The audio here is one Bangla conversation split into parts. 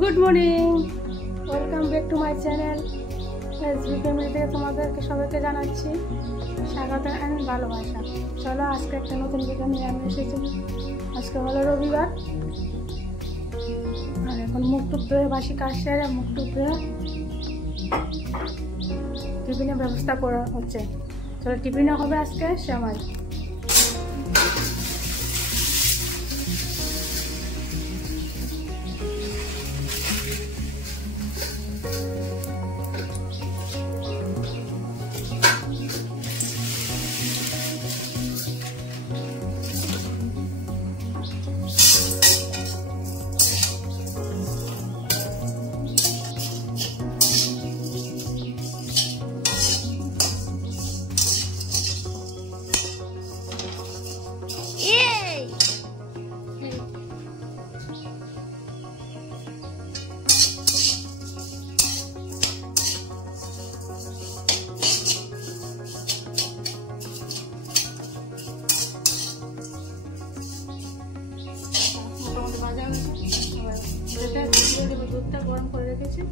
Good morning, welcome back to my channel SB family থেকে তোমাদেরকে সবাইকে জানাচ্ছি স্বাগত এন্ড ভালোবাসা। চলো আজকে একটা নতুন ভিডিও নিয়ে আমি এসেছি। আজকে হলো রবিবার, আর এখন মুখ টুক ধুয়ে বাসি কাজ সেরে মুখ টুক ধুয়ে টিফিনের ব্যবস্থা করা হচ্ছে। চলো টিফিনে হবে আজকে সেমাই। দুধটা গরম করে রেখেছি।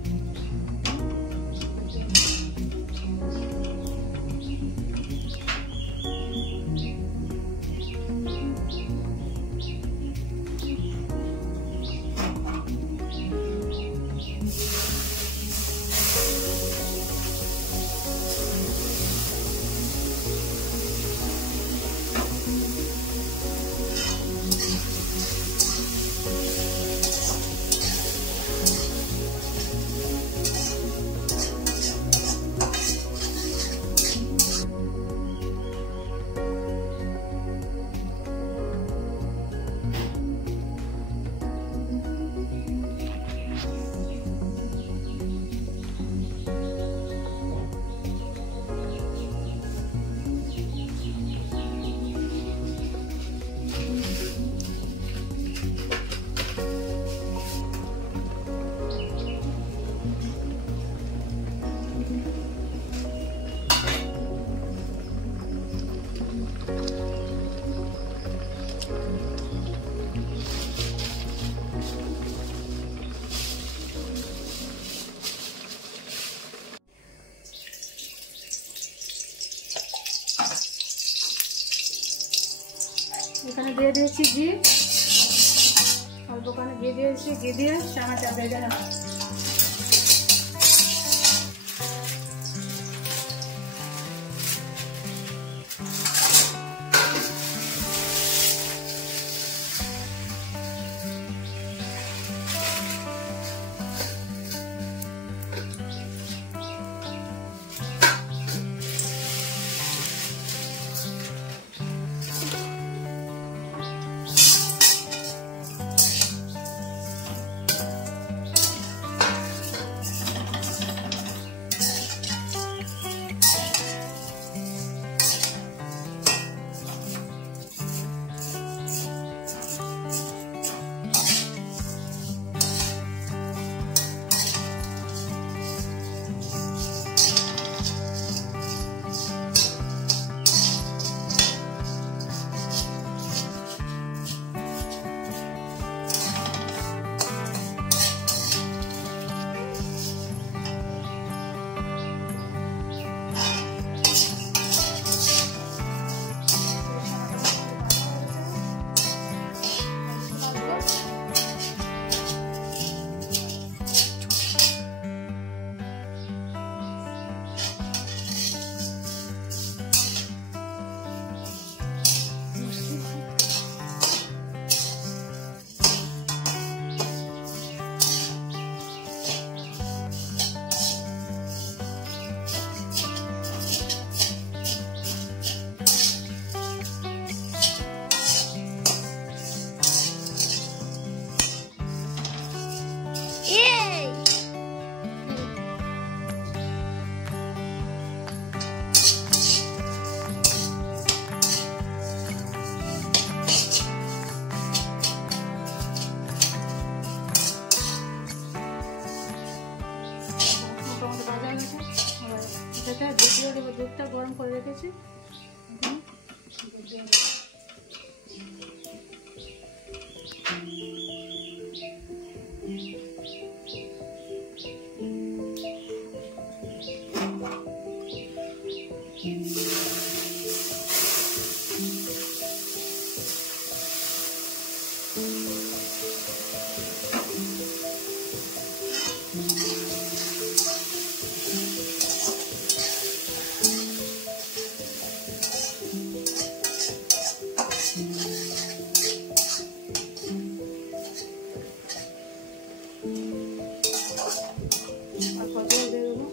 এখানে দিয়ে দিয়েছি ঘি, অল্প করে ঘি দিয়েছি। ঘি দিয়ে সেমাইটা ভেজে নেব। দুধটা গরম করে রেখেছি। তারপর জল দিয়ে দেবো।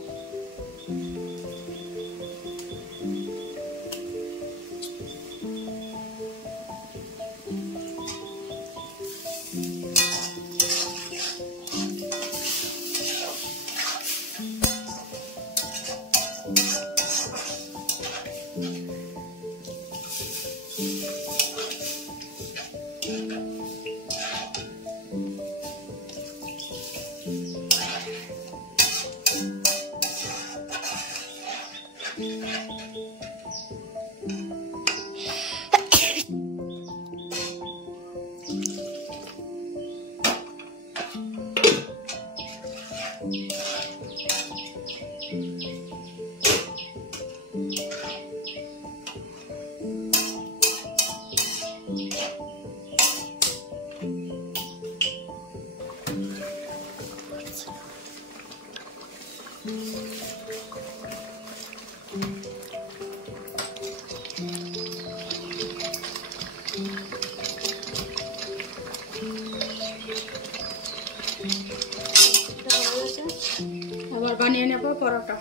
আবার বানিয়ে নেব পরোটা।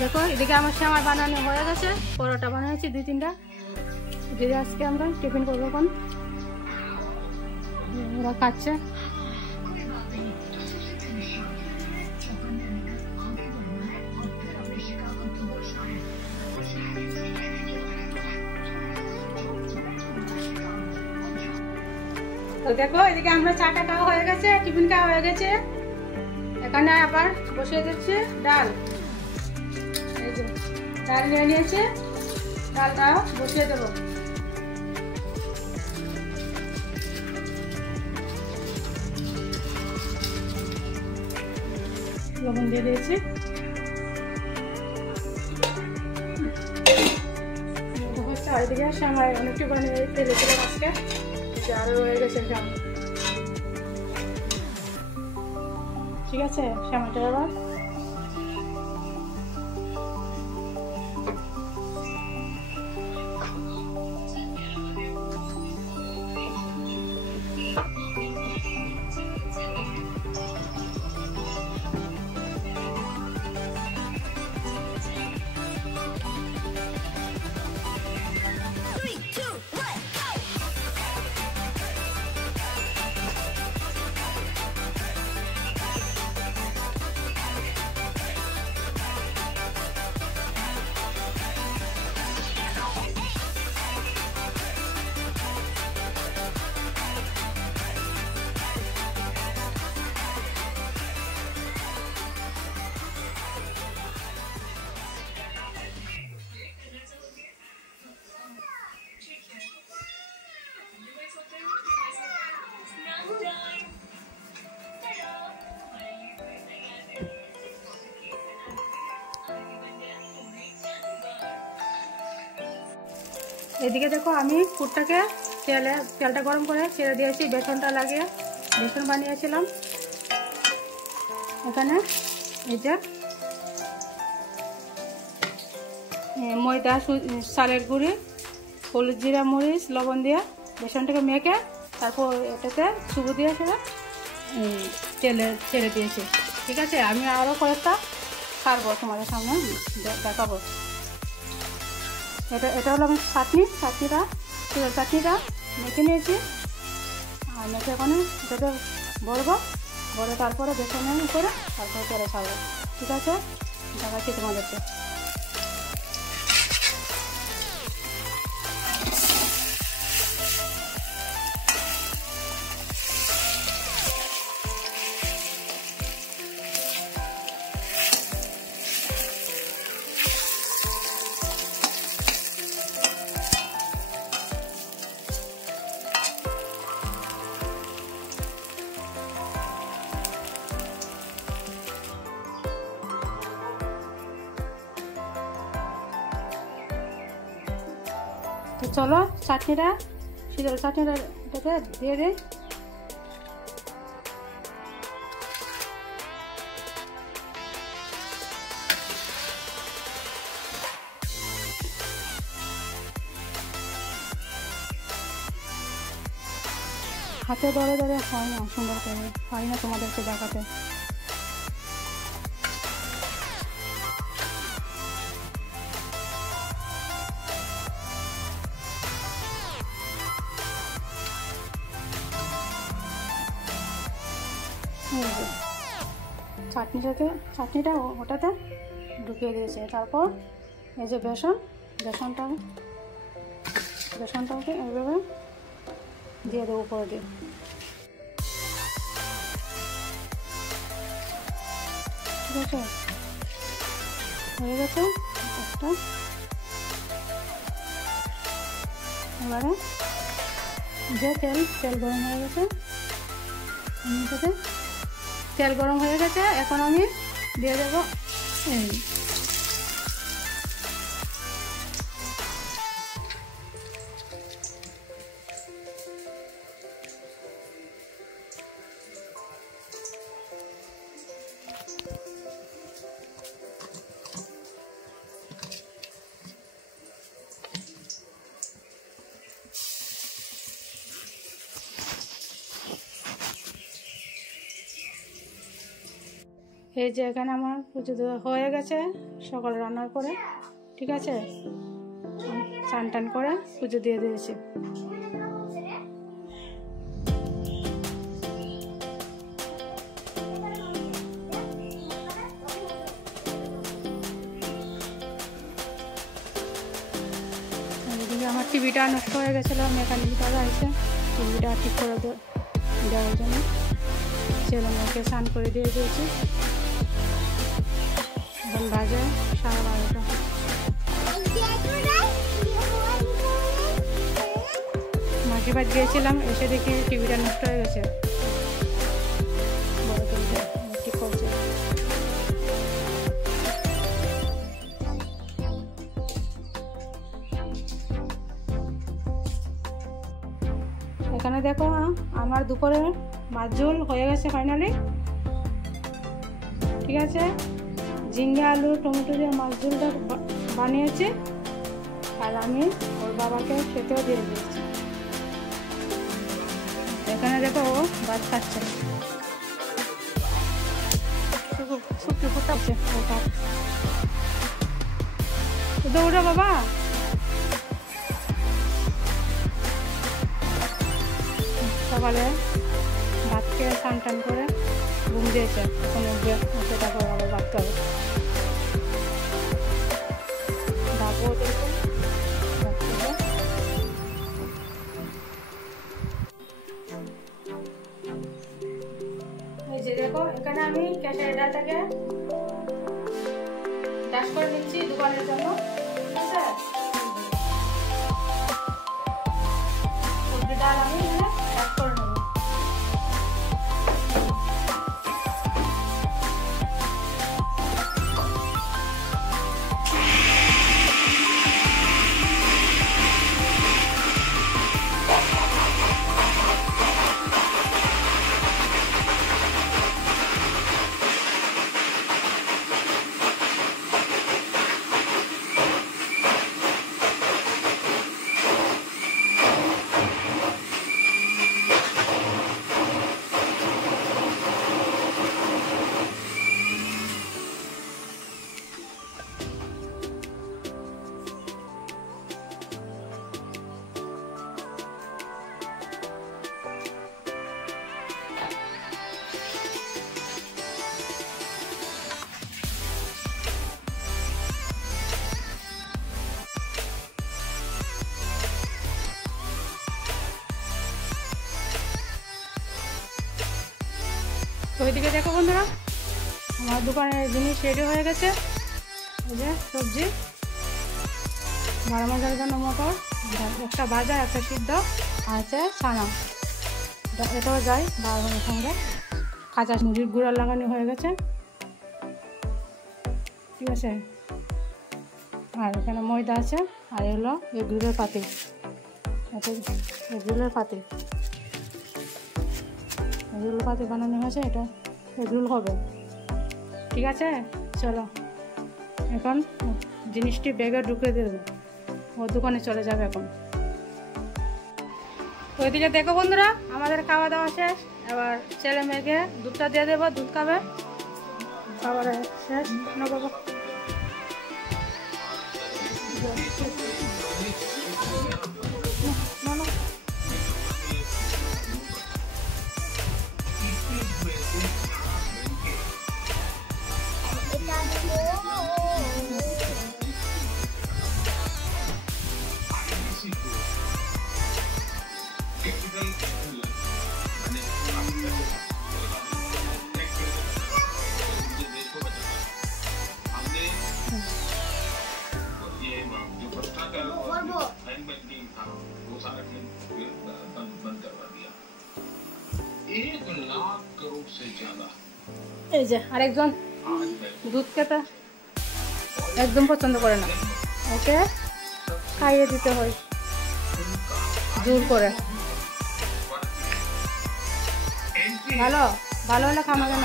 দেখো এদিকে আমার সেমাই বানানো হয়ে গেছে, পরোটা বানিয়েছি 2-3টা। যদি আজকে আমরা টিফিন করবো, এখন ওরা খাচ্ছে। তো দেখো এদিকে আমরা চাটা খাওয়া হয়ে গেছে, টিফিন খাওয়া হয়ে গেছে। এখানে আবার বসিয়ে দিচ্ছি ডাল। এই যে ডাল নিয়ে নিয়েছে, ডালটাও বসিয়ে দেবো। লবণ দিয়ে দিয়েছি। চারিদিকে সেমাই অনেকটি বানিয়ে ফেলেছিলাম আজকে, আরো রয়ে গেছে সেমাই। ঠিক আছে, সেমাইটা আবার এদিকে দেখো আমি পুরটাকে তেলটা গরম করে ছেড়ে দিয়েছি, বেসনটা লাগিয়ে বেসন বানিয়েছিলাম। এখানে এই যে ময়দা, চালের গুঁড়ি, হলুদ, জিরা, মরিচ, লবণ দিয়ে বেসনটাকে মেখে তারপর এটাতে চুবো দিয়ে তেলে ছেড়ে দিয়েছি। ঠিক আছে, আমি আরও কয়েকটা ছাড়বো তোমাদের সামনে দেখাবো। এটা হলো আমি চাটনিটা মেখে নিয়েছি। আর মেখে ওখানে এটাতে ভরবো, ভরে তারপরে বেসনের উপরে তারপরে তেলে ছাড়বো। ঠিক আছে, দেখাচ্ছি তোমাদেরকে। তো চলো চাটনিটা, শীতল চাটনিটা এটাকে দিয়ে দিই। হাতে ধরে ধরে হয় না, সুন্দর করে হয় না তোমাদেরকে দেখাতে। চাটনিটা ওটাতে ঢুকিয়ে দিয়েছে। তারপর এই যে বেসনটাকে এইভাবে দিয়ে দেবো উপরে দিয়ে। ঠিক আছে, হয়ে গেছে একটা। এবারে যে তেল গরম হয়ে গেছে, তেল গরম হয়ে গেছে, এখন আমি দিয়ে দেবো এই যে এখানে আমার পুজো দেওয়া হয়ে গেছে সকালে রান্নার পরে। ঠিক আছে, চান টান করে পুজো দিয়ে দিয়েছি। এদিকে আমার টিভিটা নষ্ট হয়ে গেছিলো, মেকানিকটা আসছে টিভিটা ঠিক করে দেওয়ার জন্য। ছেলেমেয়েকে স্নান করে দিয়ে দিয়েছি। এখন বাজে 12:30। মাকে বাদ গিয়েছিলাম, এসে দেখি টিভিটা নষ্ট হয়ে গেছে। বড় টিভিটা ঠিক করছে। এখানে দেখো আমার দুপুরে মাছ ঝোল হয়ে গেছে ফাইনালি। ঠিক আছে, ঝিঙ্গা, আলু, টমেটো দিয়ে মাছ ঝোলটা বানিয়েছি। আর আমি ওর বাবাকে খেতেও দিয়ে দিয়েছি। এখানে দেখো ও ভাত খাচ্ছে, শুকনো ফুটাচ্ছে। দৌড়া বাবা। সকালে ভাত খেয়ে স্নান টান করে ঘুম দিয়েছে। এখন উঠবে, উঠে তারপর আবার ভাত খাবে। ডাকবো দেখুন, এই যে দেখো এখানে আমি ক্যাশের ডালটাকে ডাশ করে নিচ্ছি দোকানের জন্য। ঠিক আছে, সবজি ডাল আমি ডাশ করে নেব। তো ওইদিকে দেখো বন্ধুরা, আমার দোকানের জিনিস রেডি হয়ে গেছে। এই যে সবজি, 12 মাজার জন্য মটর, একটা ভাজা, একটা সিদ্ধ, আছে ছানা, এটাও যায় 12 মাজার সঙ্গে। কাঁচা মুড়ির গুঁড়া লাগানো হয়ে গেছে, ঠিক আছে। আর এখানে ময়দা আছে, আর এগুলো এগরোলের পাতি, এগরোলের পাতি, এগরোল পাতি বানানো হয়েছে। এটা এগরোল হবে, ঠিক আছে। চলো এখন জিনিসটি ব্যাগে ঢুকে দেবো, ওর দোকানে চলে যাবে এখন। ওইদিকে দেখো বন্ধুরা, আমাদের খাওয়া দাওয়া শেষ। এবার ছেলে মেয়েকে দুধটা দিয়ে দেবো, দুধ খাবে। খাবার শেষ না বাবা? এই যে আরেকজন দুধ খেতে একদম পছন্দ করে না, ওকে খাইয়ে দিতে হয় জোর করে। ভালো ভালো হলে খামা কেন?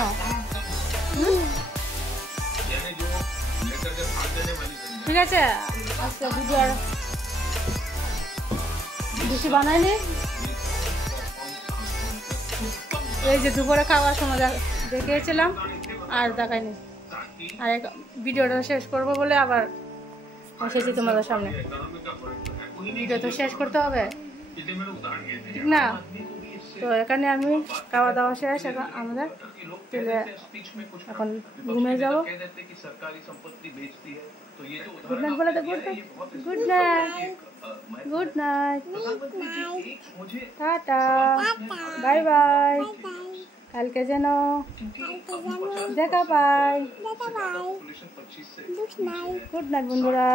ঠিক আছে, আজকে ভিডিও আর বেশি বানাইনি। এই যে দুপুরে খাওয়ার সময় দেখিয়েছিলাম, আর দেখাইনি। আর ভিডিওটা শেষ করবো বলে আবার এসেছি তোমাদের সামনে। ভিডিও তো শেষ করতে হবে, ঠিক না? তো এখানে আমি খাওয়া দাওয়া শেষ, এখন আমাদের চলে এখন ঘুমে যাবো। গুড নাইট বলে তো, good night, good night, tata, bye bye. কালকে যেন দেখা পাই। গুড নাইট বন্ধুরা।